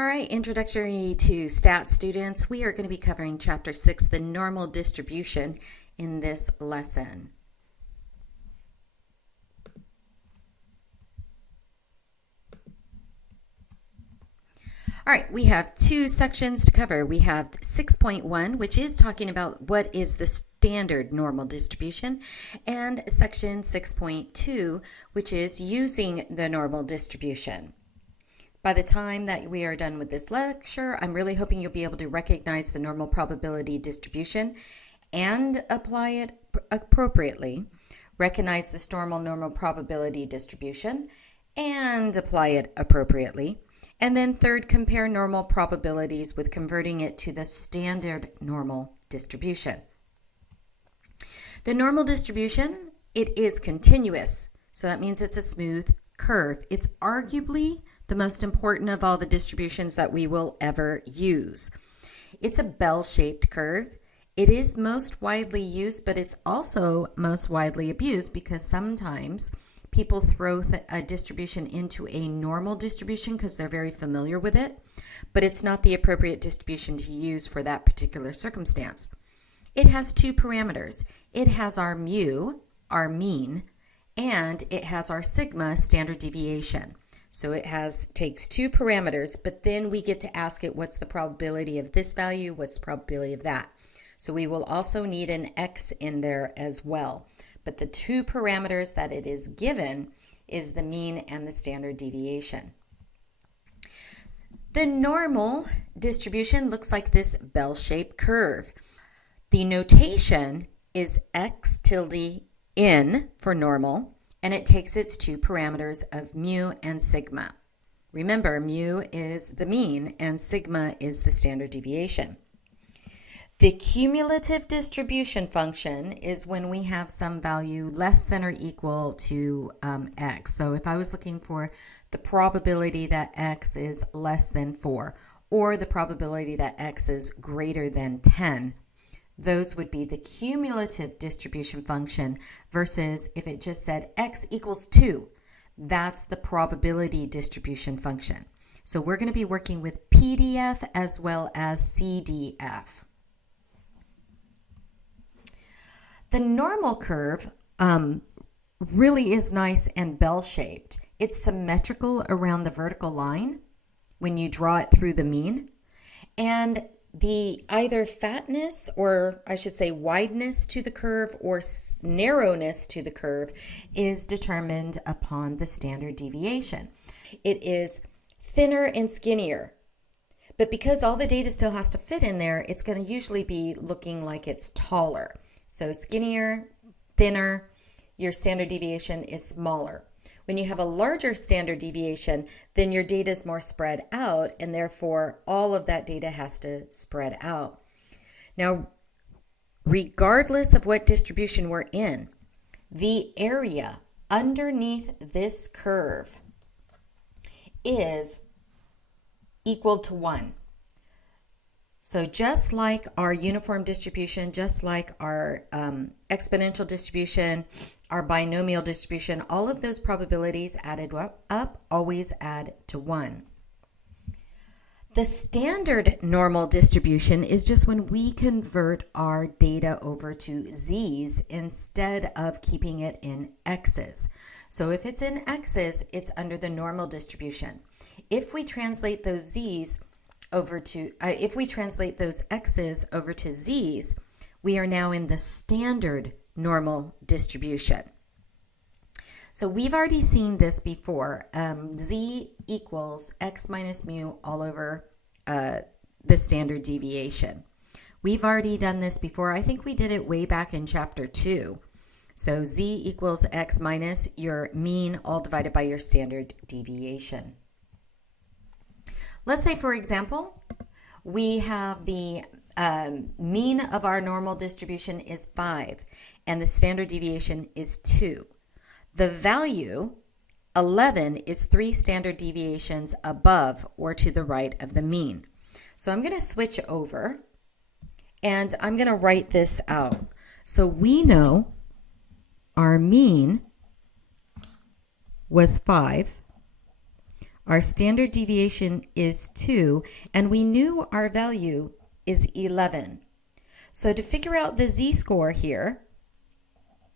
All right, introductory to stats students. We are going to be covering chapter 6, the normal distribution, in this lesson. All right, we have two sections to cover. We have 6.1, which is talking about what is the standard normal distribution, and section 6.2, which is using the normal distribution. By the time that we are done with this lecture, I'm really hoping you'll be able to recognize the normal probability distribution and apply it appropriately, recognize the normal probability distribution and apply it appropriately, and then third, compare normal probabilities with converting it to the standard normal distribution. The normal distribution, it is continuous, so that means it's a smooth curve. It's arguably the most important of all the distributions that we will ever use. It's a bell-shaped curve. It is most widely used, but it's also most widely abused because sometimes people throw a distribution into a normal distribution because they're very familiar with it, but it's not the appropriate distribution to use for that particular circumstance. It has two parameters. It has our mu, our mean, and it has our sigma, standard deviation. So it takes two parameters, but then we get to ask it what's the probability of this value, what's the probability of that. So we will also need an x in there as well. But the two parameters that it is given is the mean and the standard deviation. The normal distribution looks like this bell-shaped curve. The notation is x tilde n for normal, and it takes its two parameters of mu and sigma. Remember, mu is the mean and sigma is the standard deviation. The cumulative distribution function is when we have some value less than or equal to x. So if I was looking for the probability that x is less than 4 or the probability that x is greater than 10, those would be the cumulative distribution function versus if it just said x equals 2, that's the probability distribution function. So we're going to be working with PDF as well as CDF. The normal curve really is nice and bell-shaped. It's symmetrical around the vertical line when you draw it through the mean, and the either fatness, or I should say wideness to the curve, or narrowness to the curve is determined upon the standard deviation. It is thinner and skinnier, but because all the data still has to fit in there, it's going to usually be looking like it's taller. So skinnier, thinner, your standard deviation is smaller. When you have a larger standard deviation, then your data is more spread out, and therefore all of that data has to spread out. Now, regardless of what distribution we're in, the area underneath this curve is equal to 1. So just like our uniform distribution, just like our exponential distribution, our binomial distribution, all of those probabilities added up always add to 1. The standard normal distribution is just when we convert our data over to z's instead of keeping it in x's. So if it's in x's, it's under the normal distribution. If we translate those x's over to z's, we are now in the standard normal distribution. So we've already seen this before. Z equals x minus mu all over the standard deviation. We've already done this before. I think we did it way back in chapter 2. So z equals x minus your mean all divided by your standard deviation. Let's say, for example, we have the mean of our normal distribution is 5 and the standard deviation is 2. The value 11 is 3 standard deviations above or to the right of the mean. So I'm going to switch over and I'm going to write this out. So we know our mean was 5. Our standard deviation is 2, and we knew our value is 11. So to figure out the z-score here,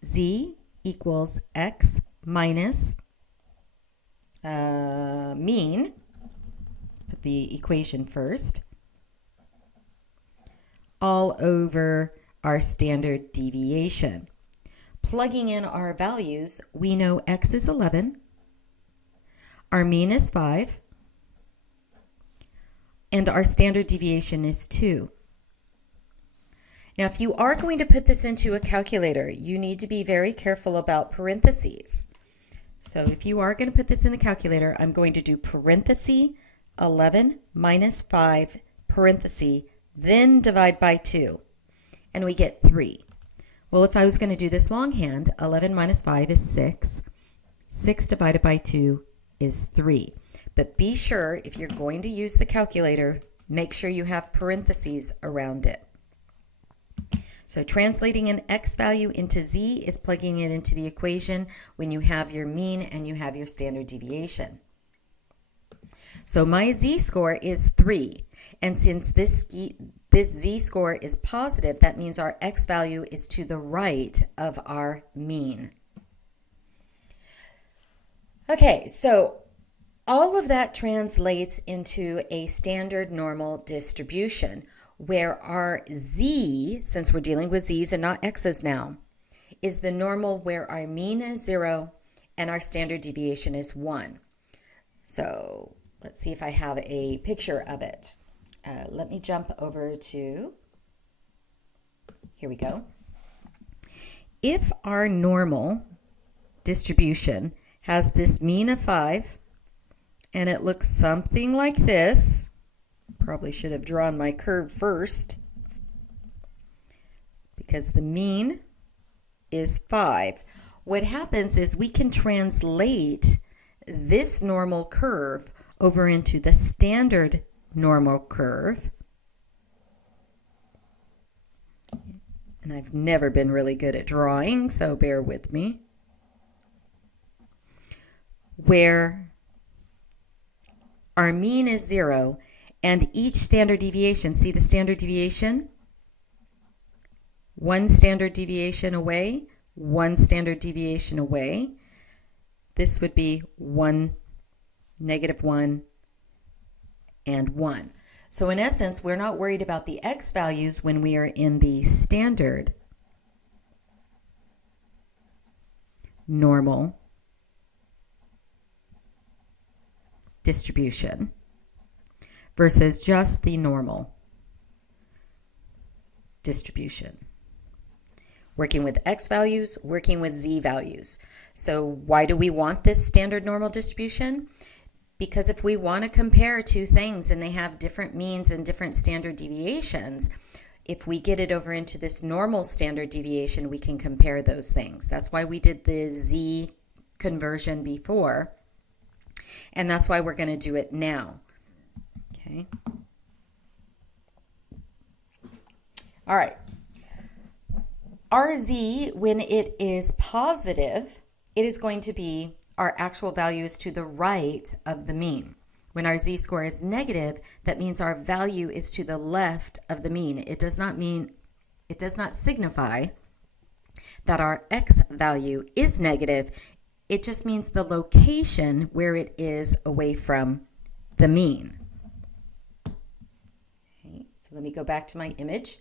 z equals x minus mean. Let's put the equation first. All over our standard deviation. Plugging in our values, we know x is 11, our mean is 5, and our standard deviation is 2. Now, if you are going to put this into a calculator, you need to be very careful about parentheses. So if you are going to put this in the calculator, I'm going to do parenthesis 11 minus 5 parenthesis, then divide by 2, and we get 3. Well, if I was going to do this longhand, 11 minus 5 is 6. 6 divided by 2 is 3. But be sure, if you're going to use the calculator, make sure you have parentheses around it. So translating an x value into z is plugging it into the equation when you have your mean and you have your standard deviation. So my z-score is 3. And since this z-score is positive, that means our x value is to the right of our mean. Okay, so all of that translates into a standard normal distribution where our z, since we're dealing with z's and not x's now, is the normal where our mean is 0 and our standard deviation is 1. So let's see if I have a picture of it. Let me jump over to, here we go. If our normal distribution has this mean of 5, and it looks something like this, probably should have drawn my curve first, because the mean is 5. What happens is we can translate this normal curve over into the standard normal curve. And I've never been really good at drawing, so bear with me. Where our mean is 0 and each standard deviation, see the standard deviation? One standard deviation away, one standard deviation away. This would be 1, -1, and 1. So in essence, we're not worried about the x values when we are in the standard normal distribution versus just the normal distribution. Working with x values, working with z values. So why do we want this standard normal distribution? Because if we want to compare two things and they have different means and different standard deviations, if we get it over into this normal standard deviation, we can compare those things. That's why we did the z conversion before, and that's why we're going to do it now. Okay. All right. Our z, when it is positive, it is going to be our actual value is to the right of the mean. When our z-score is negative, that means our value is to the left of the mean. It does not signify that our x value is negative. It just means the location where it is away from the mean. Okay, so let me go back to my image.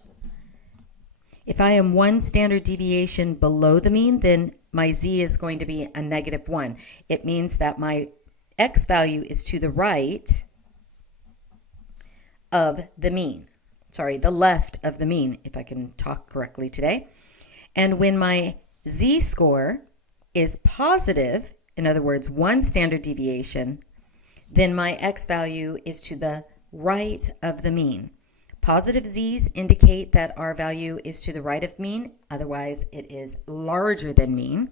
If I am one standard deviation below the mean, then my z is going to be a -1. It means that my x value is to the right of the mean. Sorry, the left of the mean, if I can talk correctly today. And when my z-score is positive, in other words, one standard deviation, then my x value is to the right of the mean. Positive z's indicate that our value is to the right of mean, otherwise it is larger than mean.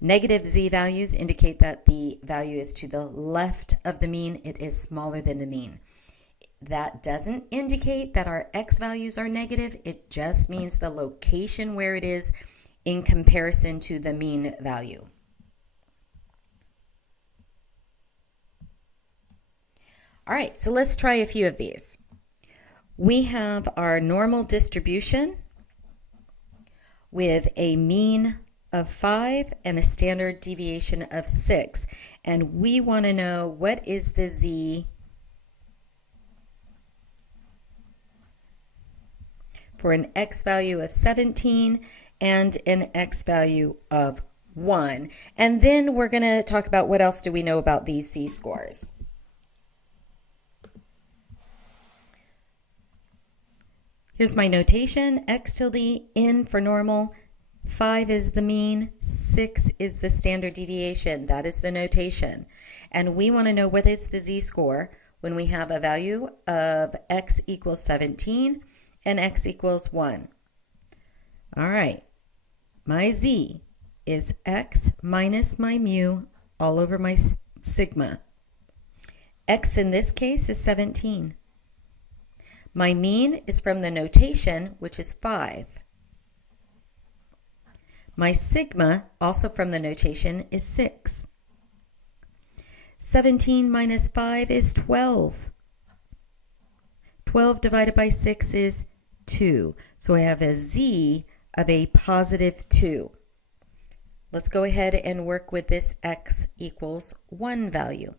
Negative z values indicate that the value is to the left of the mean, it is smaller than the mean. That doesn't indicate that our x values are negative, it just means the location where it is in comparison to the mean value. All right, so let's try a few of these. We have our normal distribution with a mean of 5 and a standard deviation of 6. And we want to know what is the z for an x value of 17 and an x value of 1. And then we're going to talk about what else do we know about these z-scores. Here's my notation, x tilde n for normal, 5 is the mean, 6 is the standard deviation. That is the notation. And we want to know what is the z-score when we have a value of x equals 17 and x equals 1. All right, my z is x minus my mu all over my sigma. X in this case is 17. My mean is from the notation, which is 5. My sigma, also from the notation, is 6. 17 minus 5 is 12. 12 divided by 6 is 2. So I have a z of a positive 2. Let's go ahead and work with this x equals 1 value.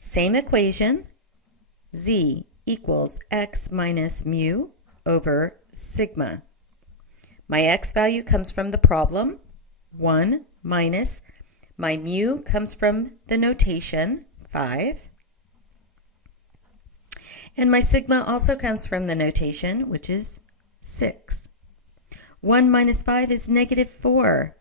Same equation, z equals x minus mu over sigma. My x value comes from the problem, 1 minus my mu comes from the notation, 5. And my sigma also comes from the notation, which is 6. 1 minus 5 is negative 4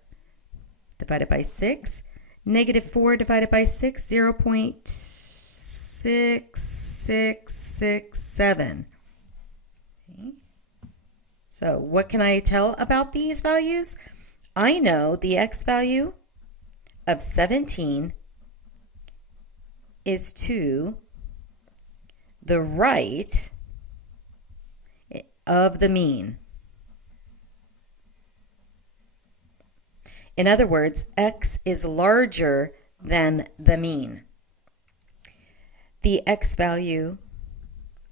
divided by 6. Negative 4 divided by 6, 0.6667. Okay. So what can I tell about these values? I know the x value of 17 is to the right of the mean. In other words, x is larger than the mean. The x value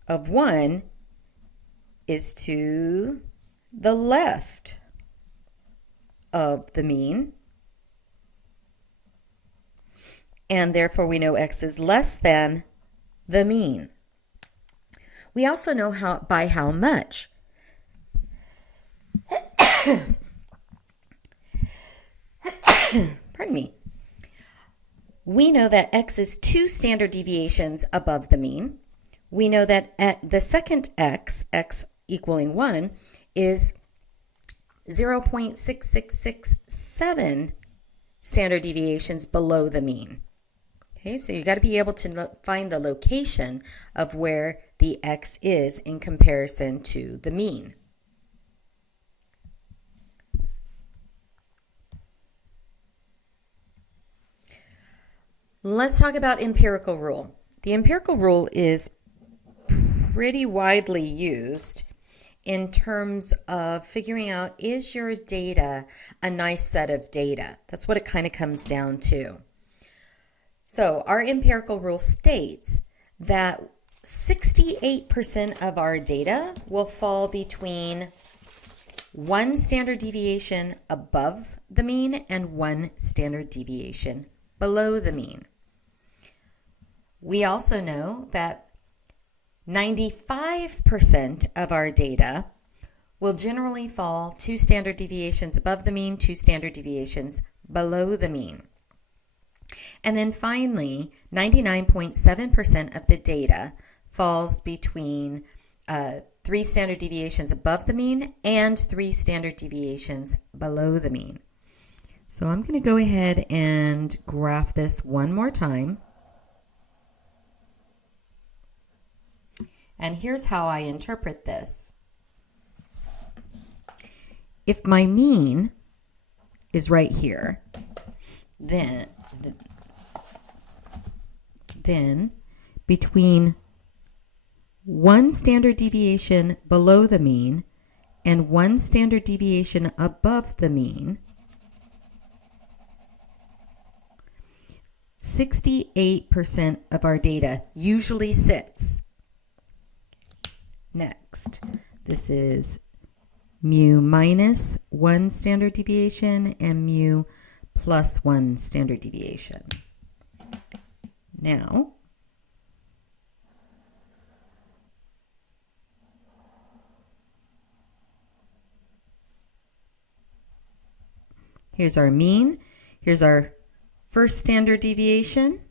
of 1 is to the left of the mean, and therefore we know x is less than the mean. We also know by how much. Pardon me. We know that x is 2 standard deviations above the mean. We know that at the second x equaling 1, is 0.6667 standard deviations below the mean. Okay, so you got to be able to find the location of where the x is in comparison to the mean. Let's talk about empirical rule. The empirical rule is pretty widely used in terms of figuring out, is your data a nice set of data? That's what it kind of comes down to. So our empirical rule states that 68% of our data will fall between 1 standard deviation above the mean and 1 standard deviation below the mean. We also know that 95% of our data will generally fall 2 standard deviations above the mean, 2 standard deviations below the mean. And then finally, 99.7% of the data falls between 3 standard deviations above the mean and 3 standard deviations below the mean. So I'm going to go ahead and graph this one more time. And here's how I interpret this. If my mean is right here, then between 1 standard deviation below the mean and 1 standard deviation above the mean, 68% of our data usually sits. Next, this is mu minus 1 standard deviation and mu plus 1 standard deviation. Now, here's our mean. Here's our first standard deviation.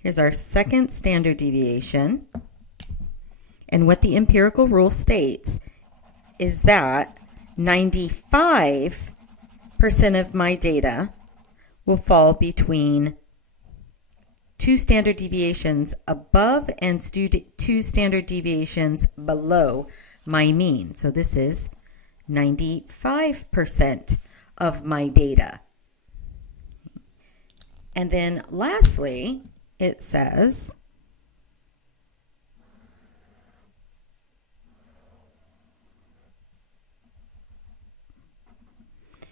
Here's our second standard deviation. And what the empirical rule states is that 95% of my data will fall between 2 standard deviations above and 2 standard deviations below my mean. So this is 95% of my data. And then lastly, it says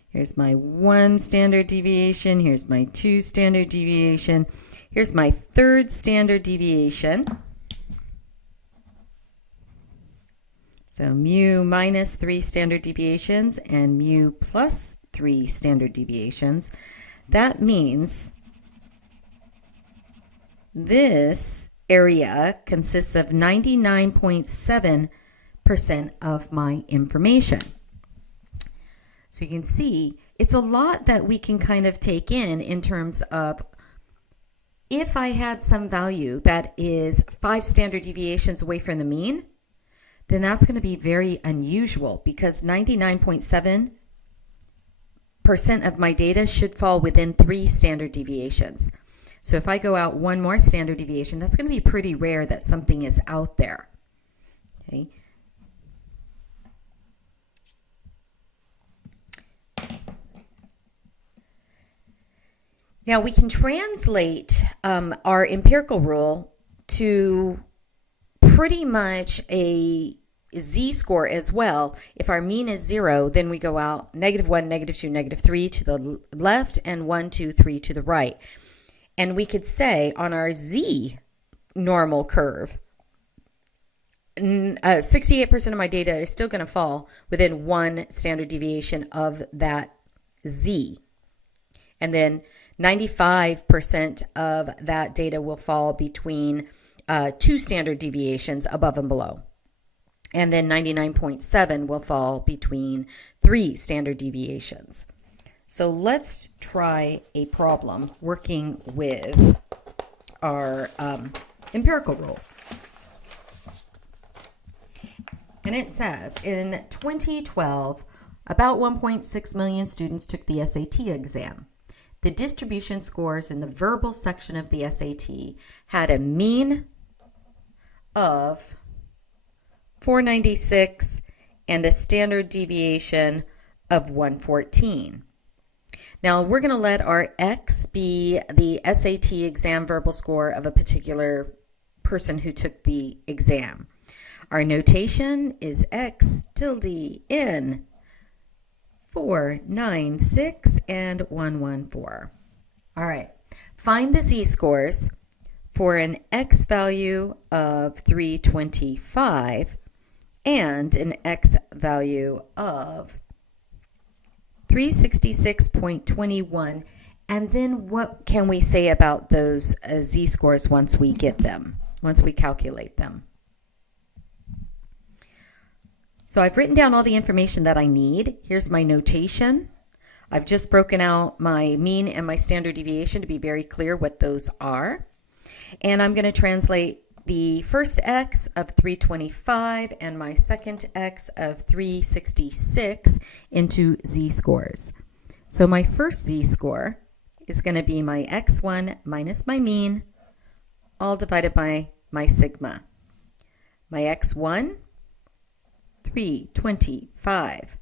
here's my 1 standard deviation, here's my 2 standard deviation, here's my 3rd standard deviation. So mu minus 3 standard deviations and mu plus 3 standard deviations. That means this area consists of 99.7% of my information. So you can see it's a lot that we can kind of take in terms of if I had some value that is 5 standard deviations away from the mean, then that's going to be very unusual because 99.7% of my data should fall within 3 standard deviations. So if I go out 1 more standard deviation, that's going to be pretty rare that something is out there. Okay. Now we can translate our empirical rule to pretty much a z-score as well. If our mean is 0, then we go out -1, -2, -3 to the left and 1, 2, 3 to the right. And we could say on our z normal curve, 68% of my data is still going to fall within 1 standard deviation of that z. And then 95% of that data will fall between 2 standard deviations above and below. And then 99.7 will fall between 3 standard deviations. So let's try a problem working with our empirical rule. And it says in 2012, about 1.6 million students took the SAT exam. The distribution scores in the verbal section of the SAT had a mean of 496 and a standard deviation of 114. Now we're going to let our X be the SAT exam verbal score of a particular person who took the exam. Our notation is X tilde N 496 and 114. All right, find the z-scores for an X value of 325 and an X value of 366.21, and then what can we say about those z-scores once we get them, once we calculate them? So I've written down all the information that I need. Here's my notation. I've just broken out my mean and my standard deviation to be very clear what those are. And I'm going to translate the first X of 325 and my second X of 366 into z-scores. So my first z-score is going to be my x1 minus my mean, all divided by my sigma. My x1, 325.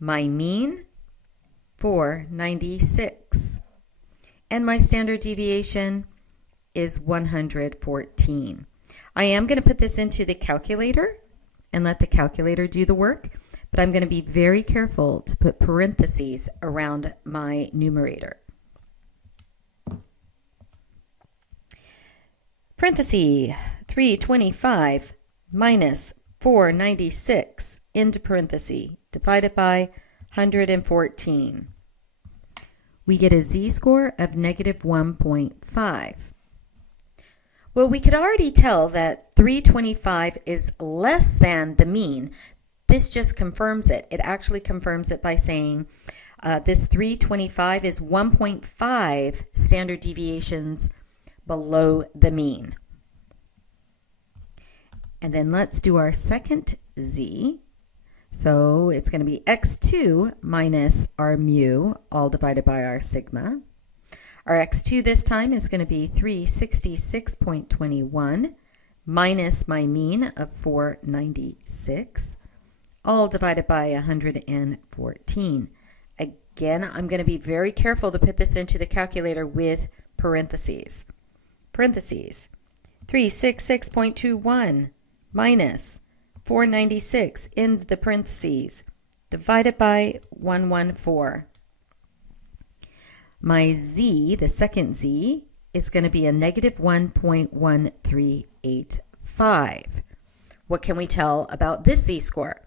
My mean, 496. And my standard deviation is 114. I am going to put this into the calculator and let the calculator do the work, but I'm going to be very careful to put parentheses around my numerator. parenthesis 325 minus 496 into parenthesis divided by 114. We get a z-score of negative 1.5. Well, we could already tell that 325 is less than the mean. This just confirms it. It actually confirms it by saying this 325 is 1.5 standard deviations below the mean. And then let's do our second z. So it's going to be x2 minus our mu, all divided by our sigma. Our x2 this time is going to be 366.21 minus my mean of 496, all divided by 114. Again, I'm going to be very careful to put this into the calculator with parentheses. Parentheses, 366.21 minus 496 in the parentheses, divided by 114. My z, the second z, is going to be a negative 1.1385. What can we tell about this z-score?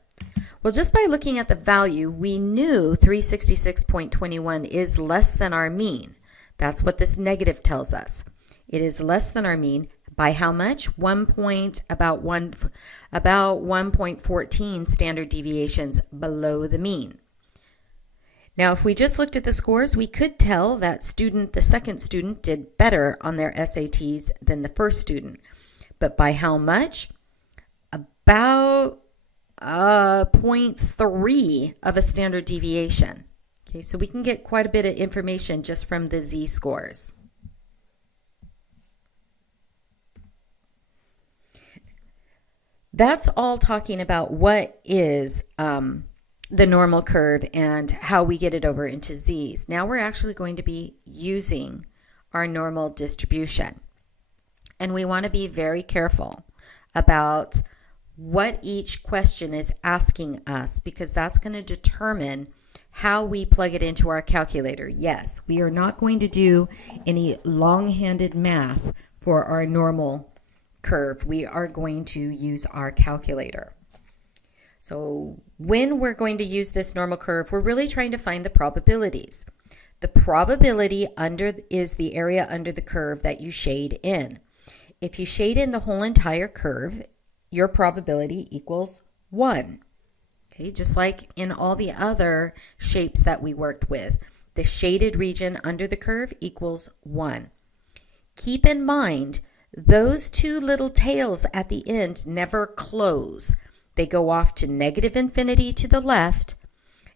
Well, just by looking at the value, we knew 366.21 is less than our mean. That's what this negative tells us. It is less than our mean. By how much? About 1.14 standard deviations below the mean. Now, if we just looked at the scores, we could tell that the second student did better on their SATs than the first student. But by how much? About 0.3 of a standard deviation. Okay, so we can get quite a bit of information just from the z-scores. That's all talking about what is the normal curve and how we get it over into z's. Now we're actually going to be using our normal distribution. And we want to be very careful about what each question is asking us, because that's going to determine how we plug it into our calculator. Yes, we are not going to do any long-handed math for our normal curve. We are going to use our calculator. So when we're going to use this normal curve, we're really trying to find the probabilities. The probability is the area under the curve that you shade in. If you shade in the whole entire curve, your probability equals 1. Okay, just like in all the other shapes that we worked with, the shaded region under the curve equals 1. Keep in mind, those two little tails at the end never close. They go off to negative infinity to the left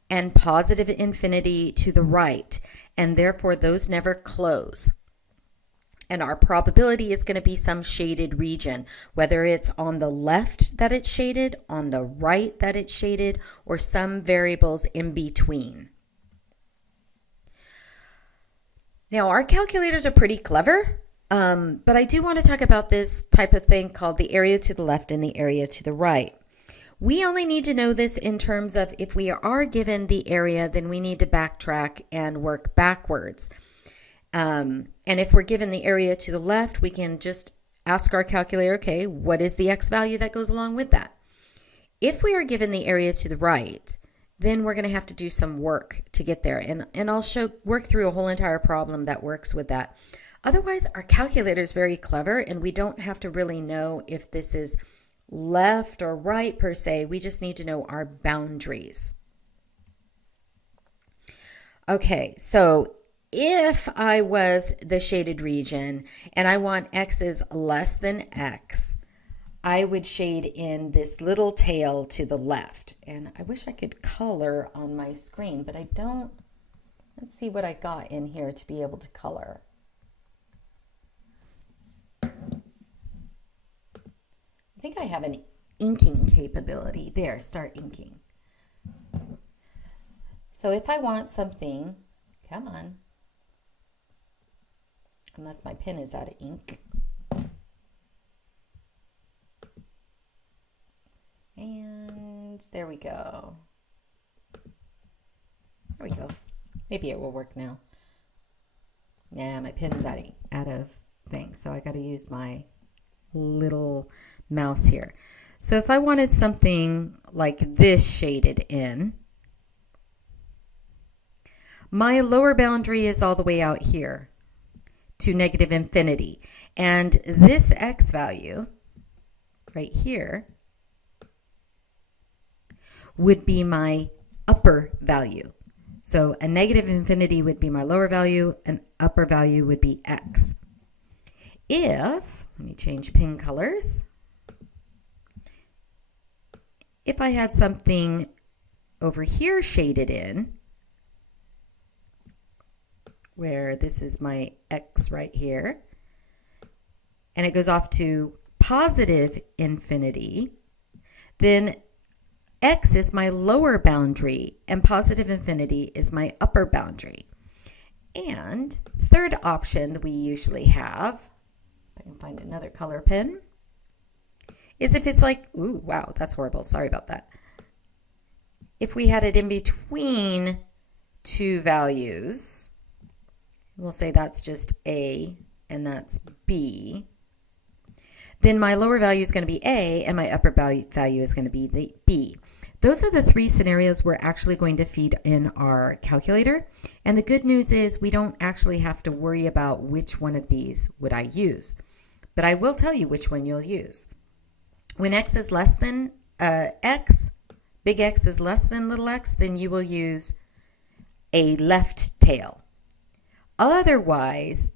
and positive infinity to the right, and therefore those never close. And our probability is going to be some shaded region, whether it's on the left that it's shaded, on the right that it's shaded, or some variables in between. Now, our calculators are pretty clever, but I do want to talk about this type of thing called the area to the left and the area to the right. We only need to know this in terms of if we are given the area, then we need to backtrack and work backwards. And if we're given the area to the left, we can just ask our calculator, okay, what is the x value that goes along with that? If we are given the area to the right, then we're going to have to do some work to get there. And I'll work through a whole entire problem that works with that. Otherwise, our calculator is very clever, and we don't have to really know if this is left or right per se. We just need to know our boundaries. Okay, so if I was the shaded region and I want x is less than x, I would shade in this little tail to the left. And I wish I could color on my screen, but I don't. Let's see what I got in here to be able to color. I think I have an inking capability. There, start inking. So if I want something, come on, unless my pen is out of ink. And there we go. There we go. Maybe it will work now. Yeah, my pen's out of thing, so I got to use my little mouse here. So if I wanted something like this shaded in, my lower boundary is all the way out here to negative infinity. And this x value right here would be my upper value. So a negative infinity would be my lower value, an upper value would be x. If, let me change pen colors. If I had something over here shaded in, where this is my x right here, and it goes off to positive infinity, then x is my lower boundary and positive infinity is my upper boundary. And third option that we usually have, if I can find another color pen, is if it's like, ooh, wow, that's horrible. Sorry about that. If we had it in between two values, we'll say that's just A and that's B, then my lower value is going to be A and my upper value is going to be the B. Those are the three scenarios we're actually going to feed in our calculator. And the good news is we don't actually have to worry about which one of these would I use. But I will tell you which one you'll use. When x is less than x, big X is less than little x, then you will use a left tail. Otherwise,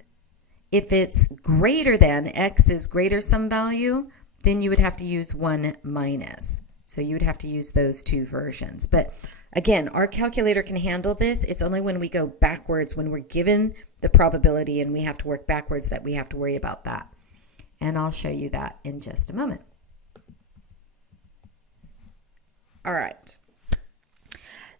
if it's greater than, x is greater some value, then you would have to use 1 minus. So you would have to use those two versions. But again, our calculator can handle this. It's only when we go backwards, when we're given the probability and we have to work backwards, that we have to worry about that. And I'll show you that in just a moment. All right.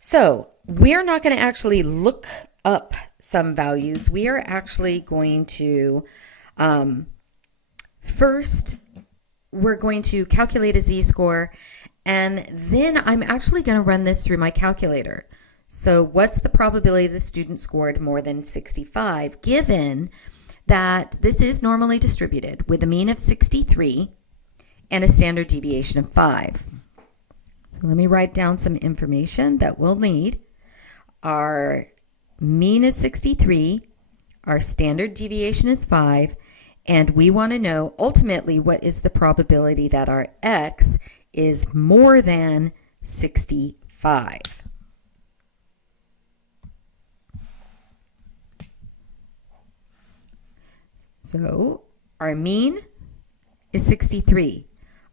So we're not going to actually look up some values. We are actually going to, first, we're going to calculate a z-score, and then I'm actually going to run this through my calculator. So what's the probability the student scored more than 65, given that this is normally distributed with a mean of 63 and a standard deviation of 5. So let me write down some information that we'll need. Our mean is 63, our standard deviation is 5, and we want to know ultimately what is the probability that our x is more than 65. So our mean is 63,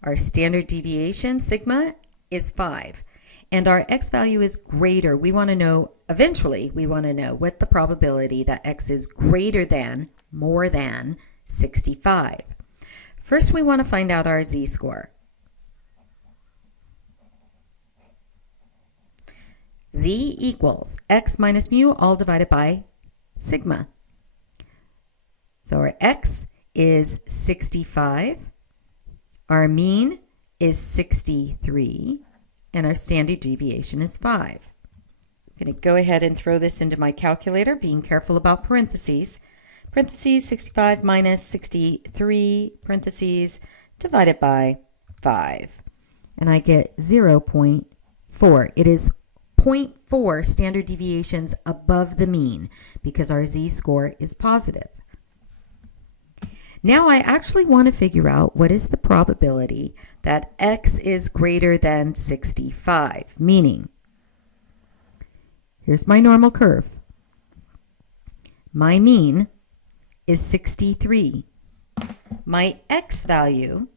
our standard deviation, sigma, is 5, and our x value is greater. We want to know, eventually, we want to know what the probability that x is greater than, more than 65. First, we want to find out our z-score. Z equals x minus mu, all divided by sigma. So our x is 65, our mean is 63, and our standard deviation is 5. I'm going to go ahead and throw this into my calculator, being careful about parentheses. Parentheses 65 minus 63, parentheses, divided by 5. And I get 0.4. It is 0.4 standard deviations above the mean because our z-score is positive. Now I actually want to figure out what is the probability that x is greater than 65, meaning, here's my normal curve. My mean is 63. My x value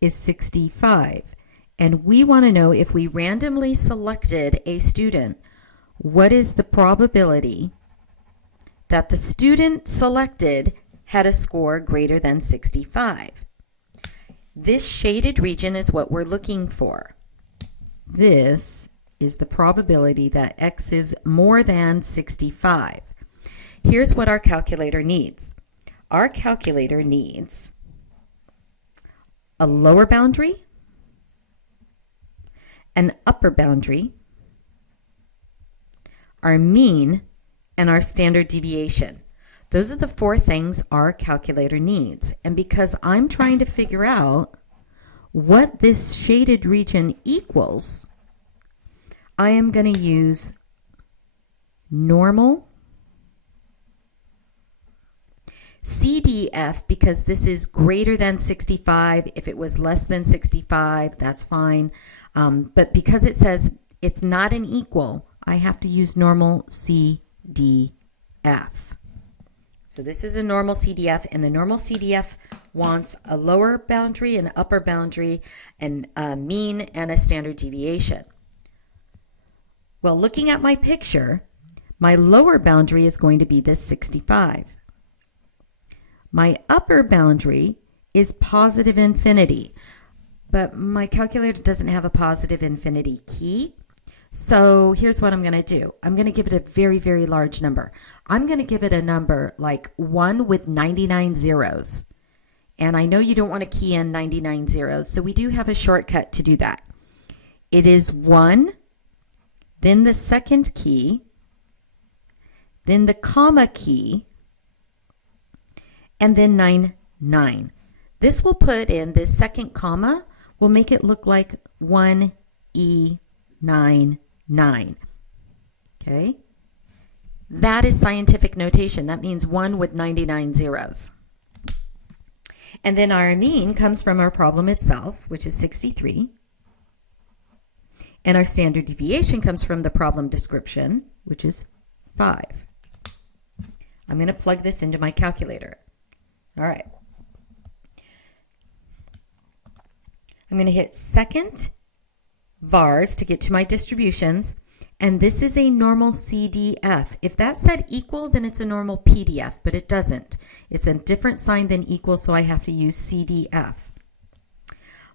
is 65. And we want to know, if we randomly selected a student, what is the probability that the student selected had a score greater than 65. This shaded region is what we're looking for. This is the probability that x is more than 65. Here's what our calculator needs. Our calculator needs a lower boundary, an upper boundary, our mean, and our standard deviation. Those are the 4 things our calculator needs. And because I'm trying to figure out what this shaded region equals, I am going to use normal CDF because this is greater than 65. If it was less than 65, that's fine. But because it says it's not an equal, I have to use normal CDF. So this is a normal CDF, and the normal CDF wants a lower boundary, an upper boundary, and a mean and a standard deviation. Well, looking at my picture, my lower boundary is going to be this 65. My upper boundary is positive infinity, but my calculator doesn't have a positive infinity key. So here's what I'm going to do. I'm going to give it a very, very large number. I'm going to give it a number like 1 with 99 zeros. And I know you don't want to key in 99 zeros, so we do have a shortcut to do that. It is 1, then the second key, then the comma key, and then 9. This will put in this second comma, will make it look like 1E99. Okay? That is scientific notation. That means 1 with 99 zeros. And then our mean comes from our problem itself, which is 63. And our standard deviation comes from the problem description, which is 5. I'm going to plug this into my calculator. All right. I'm going to hit second vars to get to my distributions, and this is a normal CDF. If that said equal, then it's a normal PDF, but it doesn't. It's a different sign than equal, so I have to use CDF.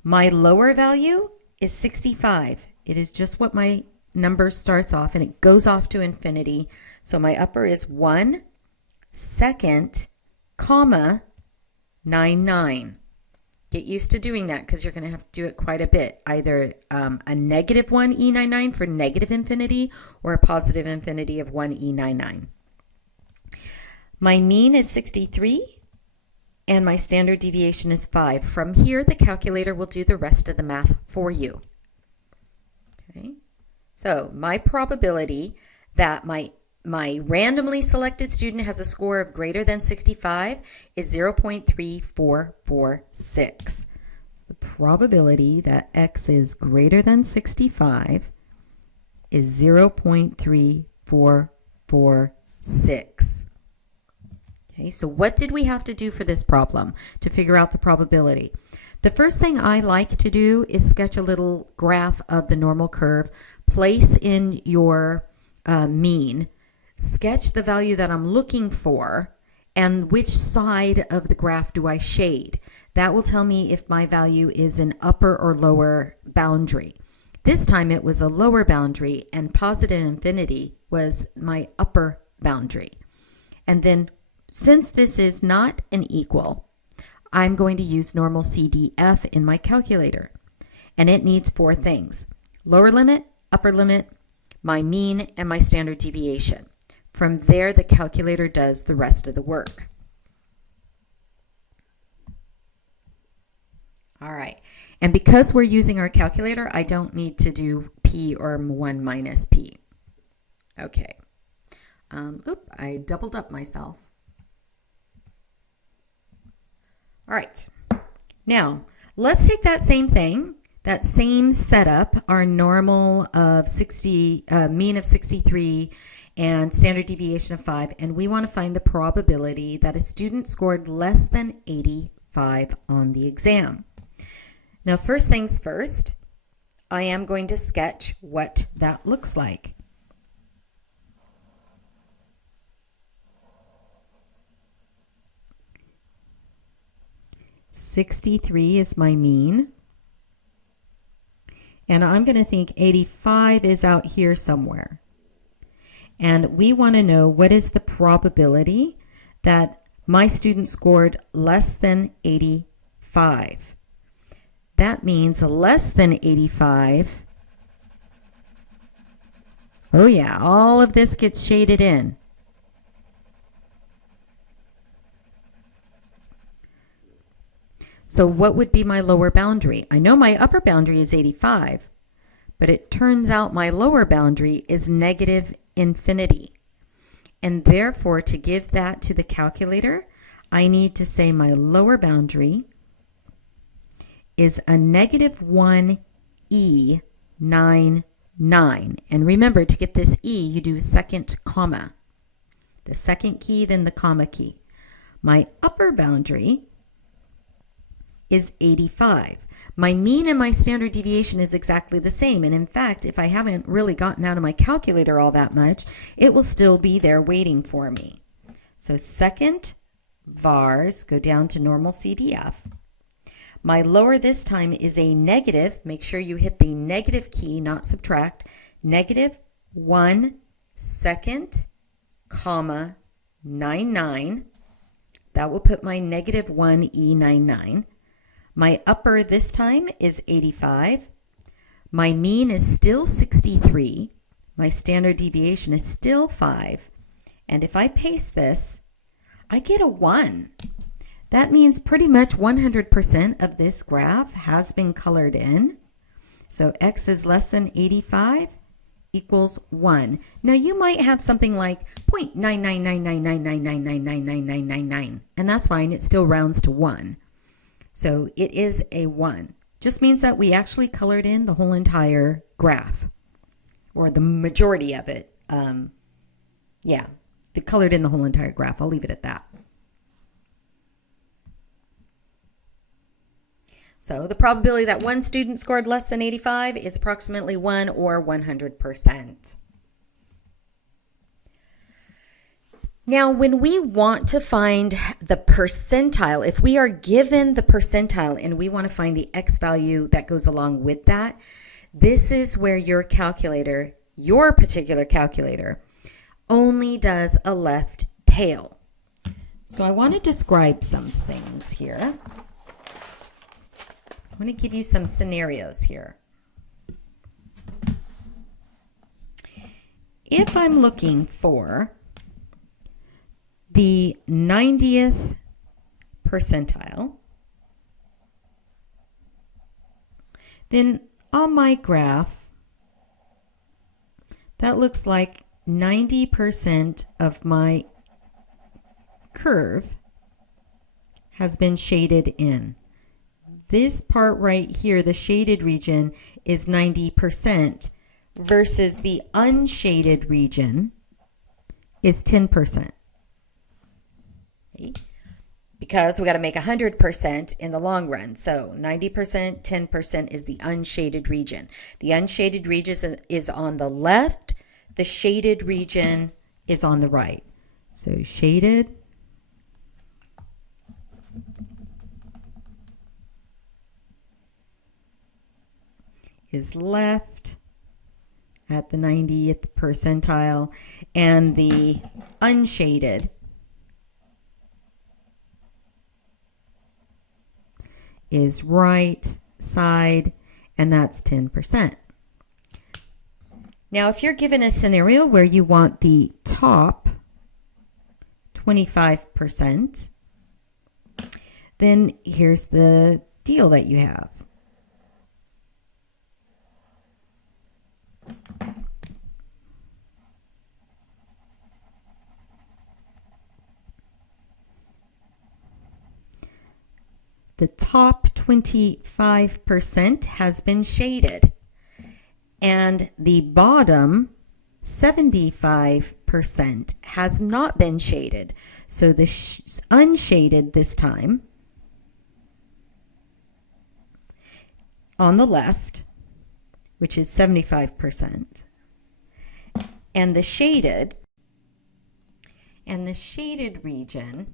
My lower value is 65. It is just what my number starts off, and it goes off to infinity. So my upper is 1, second, comma, 99. Get used to doing that because you're going to have to do it quite a bit. Either a negative 1 E99 for negative infinity or a positive infinity of 1 E99. My mean is 63 and my standard deviation is 5. From here, the calculator will do the rest of the math for you. Okay. So my probability that my randomly selected student has a score of greater than 65 is 0.3446. The probability that X is greater than 65 is 0.3446. Okay, so what did we have to do for this problem to figure out the probability? The first thing I like to do is sketch a little graph of the normal curve, place in your mean, sketch the value that I'm looking for, and which side of the graph do I shade. That will tell me if my value is an upper or lower boundary. This time it was a lower boundary, and positive infinity was my upper boundary. And then since this is not an equal, I'm going to use normal CDF in my calculator. And it needs 4 things: lower limit, upper limit, my mean, and my standard deviation. From there, the calculator does the rest of the work. All right, and because we're using our calculator, I don't need to do P or 1 minus P. Okay. I doubled up myself. All right, now let's take that same thing, that same setup, our normal of 60, mean of 63, and standard deviation of 5, and we want to find the probability that a student scored less than 85 on the exam. Now, first things first, I am going to sketch what that looks like. .63 is my mean, and I'm going to think 85 is out here somewhere. And we want to know what is the probability that my student scored less than 85. That means less than 85. Oh yeah, all of this gets shaded in. So what would be my lower boundary? I know my upper boundary is 85, but it turns out my lower boundary is negative infinity. And therefore, to give that to the calculator, I need to say my lower boundary is a negative 1e99. And remember, to get this e, you do second comma. The second key, then the comma key. My upper boundary is 85. My mean and my standard deviation is exactly the same. And in fact, if I haven't really gotten out of my calculator all that much, it will still be there waiting for me. So second vars go down to normal CDF. My lower this time is a negative. Make sure you hit the negative key, not subtract. Negative 1 second, comma, 99. That will put my negative 1e99. My upper this time is 85. My mean is still 63. My standard deviation is still 5. And if I paste this, I get a 1. That means pretty much 100% of this graph has been colored in. So x is less than 85 equals 1. Now you might have something like 0.99999999999, and that's fine. It still rounds to 1. So it is a 1. Just means that we actually colored in the whole entire graph, or the majority of it. Yeah, they colored in the whole entire graph. I'll leave it at that. So the probability that one student scored less than 85 is approximately 1 or 100%. Now, when we want to find the percentile, if we are given the percentile and we want to find the x value that goes along with that, this is where your calculator, your particular calculator, only does a left tail. So I want to describe some things here. I'm going to give you some scenarios here. If I'm looking for the 90th percentile, then on my graph, that looks like 90% of my curve has been shaded in. This part right here, the shaded region, is 90% versus the unshaded region is 10%. Okay. Because we got to make 100% in the long run. So 90%, 10% is the unshaded region. The unshaded region is on the left. The shaded region is on the right. So shaded is left at the 90th percentile, and the unshaded is right side, and that's 10%. Now, if you're given a scenario where you want the top 25%, then here's the deal that you have. The top 25% has been shaded, and the bottom 75% has not been shaded. So the unshaded this time on the left, which is 75%, and the shaded region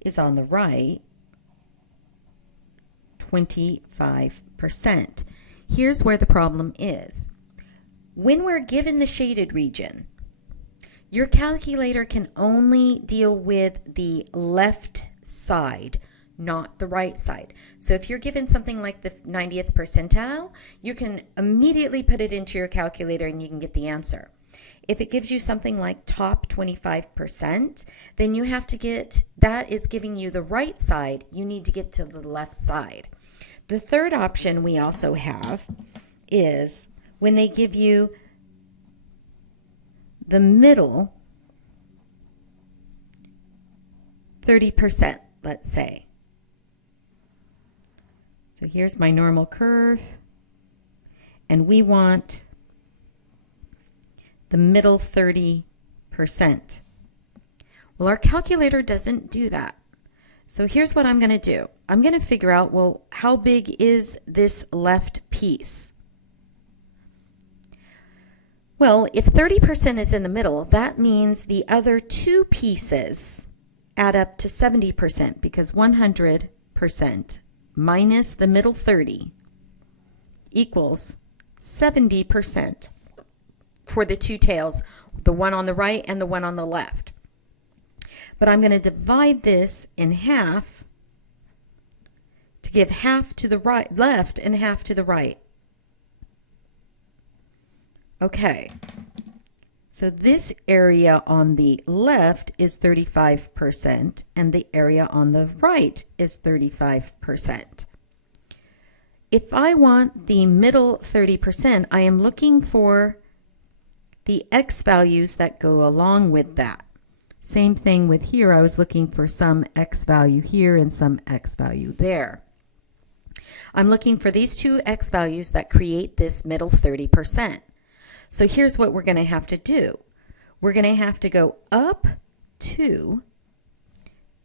is on the right, 25%. Here's where the problem is. When we're given the shaded region, your calculator can only deal with the left side, not the right side. So if you're given something like the 90th percentile, you can immediately put it into your calculator and you can get the answer. If it gives you something like top 25%, then you have to get, that is giving you the right side. You need to get to the left side. The third option we also have is when they give you the middle 30%, let's say. So here's my normal curve, and we want the middle 30%. Well, our calculator doesn't do that. So here's what I'm going to do. I'm going to figure out, well, how big is this left piece? Well, if 30% is in the middle, that means the other two pieces add up to 70%, because 100% minus the middle 30 equals 70% for the two tails, the one on the right and the one on the left. But I'm going to divide this in half to give half to the right, left, and half to the right. Okay, so this area on the left is 35%, and the area on the right is 35%. If I want the middle 30%, I am looking for the x values that go along with that. Same thing with here. I was looking for some x value here and some x value there. I'm looking for these two x values that create this middle 30%. So here's what we're going to have to do. We're going to have to go up to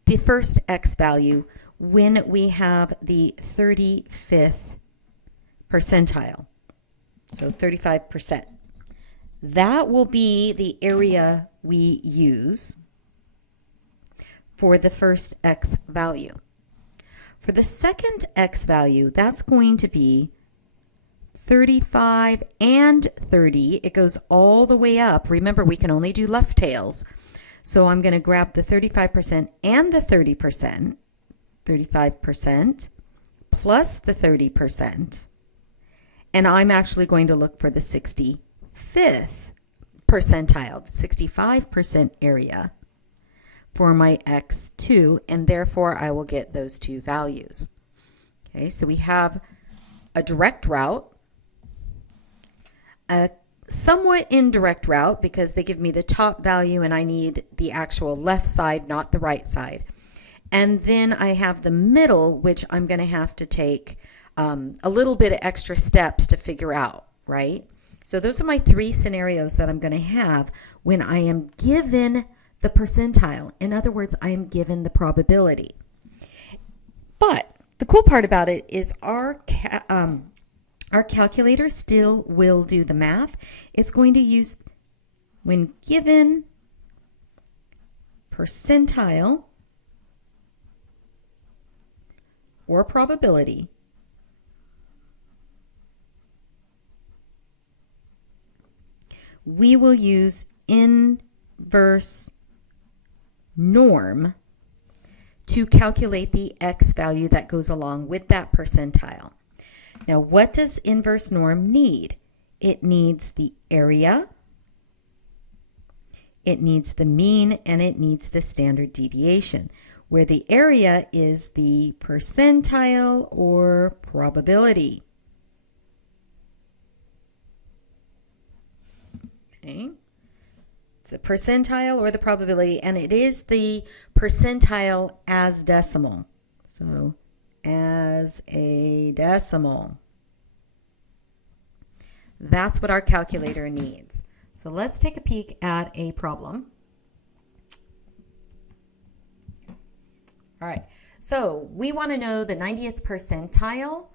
the first x value when we have the 35th percentile. So 35%. That will be the area we use for the first x value. For the second x value, that's going to be 35 and 30. It goes all the way up. Remember, we can only do left tails. So I'm going to grab the 35% and the 30%, 35% plus the 30%, and I'm actually going to look for the 65th percentile, the 65% area for my x2, and therefore I will get those two values. Okay, so we have a direct route, a somewhat indirect route because they give me the top value and I need the actual left side, not the right side. And then I have the middle, which I'm going to have to take a little bit of extra steps to figure out, right? So those are my three scenarios that I'm going to have when I am given the percentile. In other words, I am given the probability. But the cool part about it is our calculator still will do the math. It's going to use, when given percentile or probability, we will use inverse norm to calculate the x value that goes along with that percentile. Now, what does inverse norm need? It needs the area, it needs the mean, and it needs the standard deviation, where the area is the percentile or probability. Okay. It's the percentile or the probability, and it is the percentile as decimal. So as a decimal. That's what our calculator needs. So let's take a peek at a problem. All right, so we want to know the 90th percentile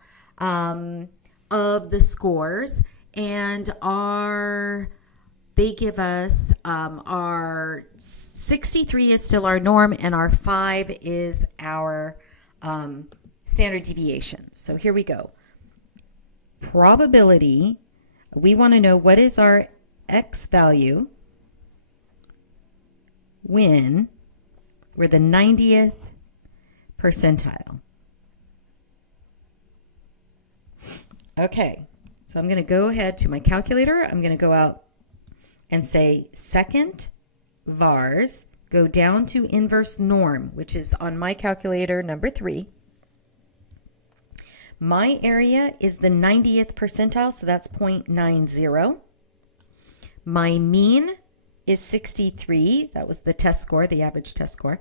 of the scores, and they give us our 63 is still our norm, and our 5 is our standard deviation. So here we go. Probability, we want to know what is our x value when we're the 90th percentile. Okay, so I'm going to go ahead to my calculator. I'm going to go out and say second vars, go down to inverse norm, which is on my calculator number 3. My area is the 90th percentile, so that's 0.90. My mean is 63. That was the test score, the average test score.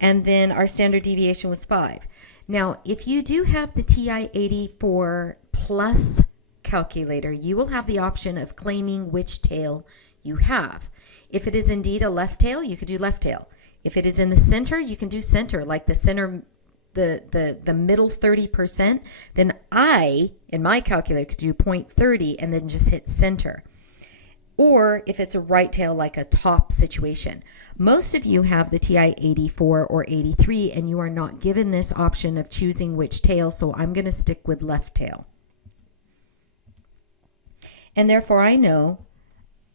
And then our standard deviation was 5. Now, if you do have the TI-84 plus calculator, you will have the option of claiming which tail you have. If it is indeed a left tail, you could do left tail. If it is in the center, you can do center, like the center, the middle 30%. Then I, in my calculator, could do 0.30 and then just hit center. Or if it's a right tail, like a top situation. Most of you have the TI-84 or 83, and you are not given this option of choosing which tail, so I'm going to stick with left tail. And therefore I know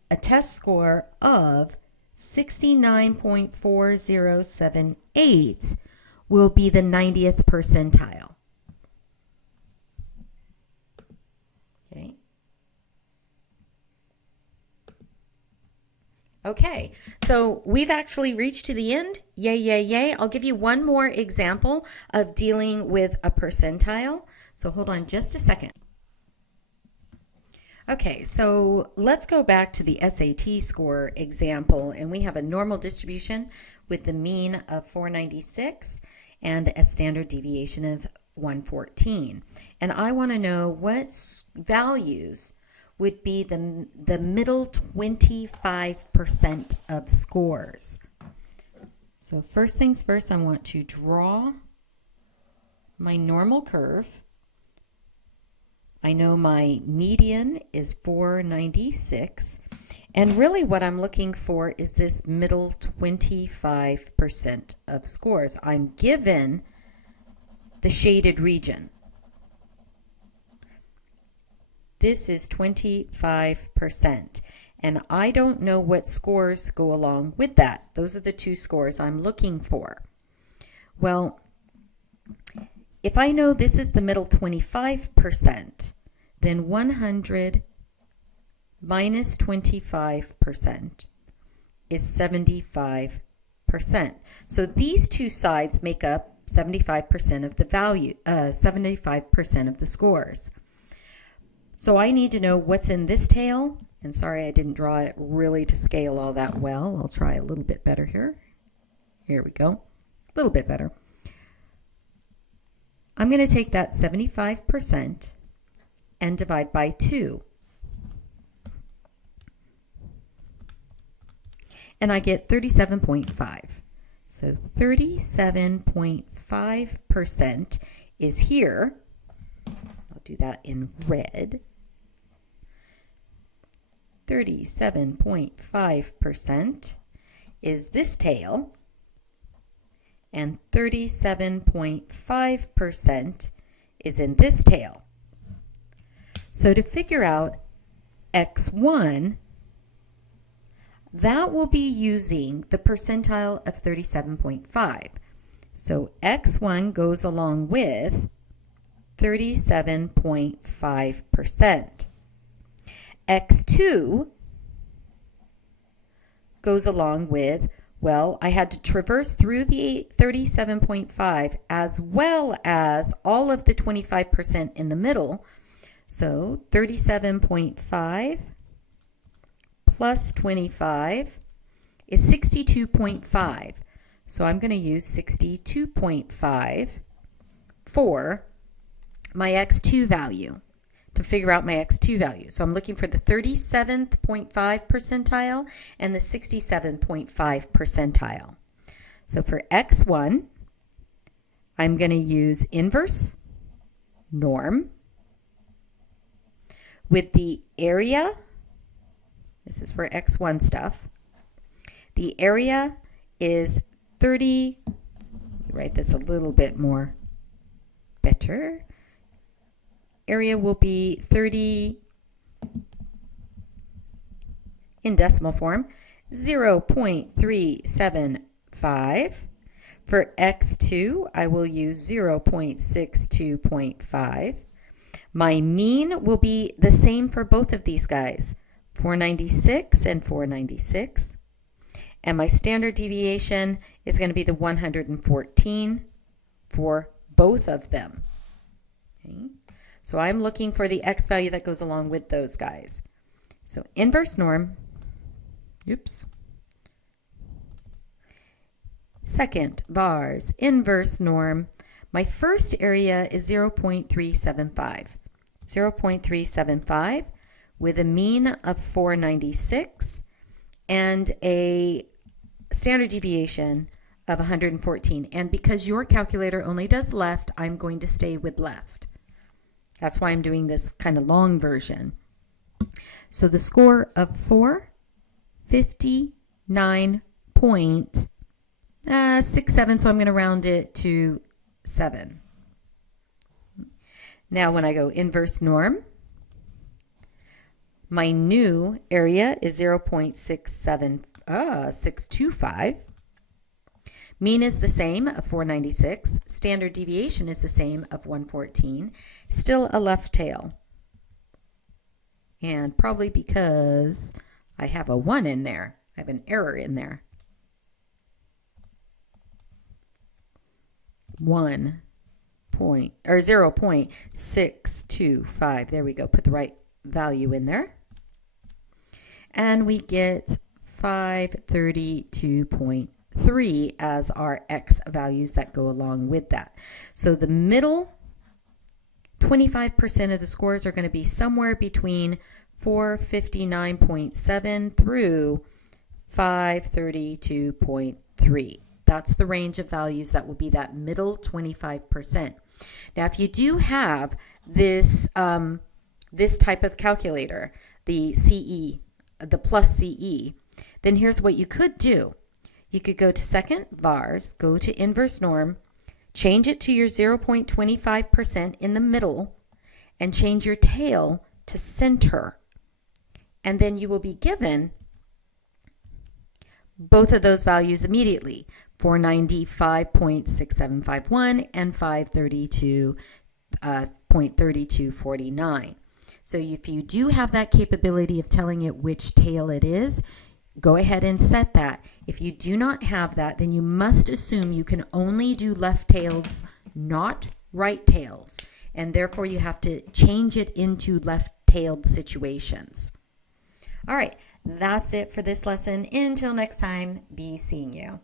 a test score of 69.4078 will be the 90th percentile. Okay. Okay, so we've actually reached to the end. Yay, yay, yay. I'll give you one more example of dealing with a percentile. So hold on just a second. Okay, so let's go back to the SAT score example, and we have a normal distribution with the mean of 496 and a standard deviation of 114. And I want to know what values would be the middle 25% of scores. So first things first, I want to draw my normal curve. I know my median is 496, and really what I'm looking for is this middle 25% of scores. I'm given the shaded region. This is 25%, and I don't know what scores go along with that. Those are the two scores I'm looking for. Well, if I know this is the middle 25%, then 100 minus 25% is 75%. So these two sides make up 75% of the value, 75% of the scores. So I need to know what's in this tail, and sorry I didn't draw it really to scale all that well. I'll try a little bit better here. Here we go, a little bit better. I'm going to take that 75% and divide by 2. And I get 37.5. So 37.5% is here. I'll do that in red. 37.5% is this tail. And 37.5% is in this tail. So to figure out x1, that will be using the percentile of 37.5. So x1 goes along with 37.5%. x2 goes along with, well, I had to traverse through the 37.5 as well as all of the 25% in the middle. So 37.5 plus 25 is 62.5. So I'm going to use 62.5 for my x2 value to figure out my x2 value. So I'm looking for the 37.5 percentile and the 67.5 percentile. So for x1, I'm going to use inverse norm with the area. This is for x1 stuff. The area is 30, write this a little bit more better. Area will be 30 in decimal form, 0.375. For x2, I will use 0.62.5. My mean will be the same for both of these guys, 496 and 496. And my standard deviation is going to be the 114 for both of them. Okay. So I'm looking for the x value that goes along with those guys. So inverse norm, oops. Second, vars, inverse norm. My first area is 0.375. 0.375 with a mean of 496 and a standard deviation of 114. And because your calculator only does left, I'm going to stay with left. That's why I'm doing this kind of long version. So the score of 459.67, so I'm going to round it to 7. Now when I go inverse norm, my new area is 0.625. Mean is the same of 496. Standard deviation is the same of 114. Still a left tail. And probably because I have a 1 in there. I have an error in there. 0.625. There we go. Put the right value in there. And we get 532.3 as our x values that go along with that. So the middle 25% of the scores are going to be somewhere between 459.7 through 532.3. That's the range of values that will be that middle 25%. Now, if you do have this, this type of calculator, the CE, the plus CE, then here's what you could do. You could go to second, vars, go to inverse norm, change it to your 0.25% in the middle, and change your tail to center. And then you will be given both of those values immediately, 495.6751 and 532.3249. So if you do have that capability of telling it which tail it is, go ahead and set that. If you do not have that, then you must assume you can only do left tails, not right tails. And therefore you have to change it into left-tailed situations. All right, that's it for this lesson. Until next time, be seeing you.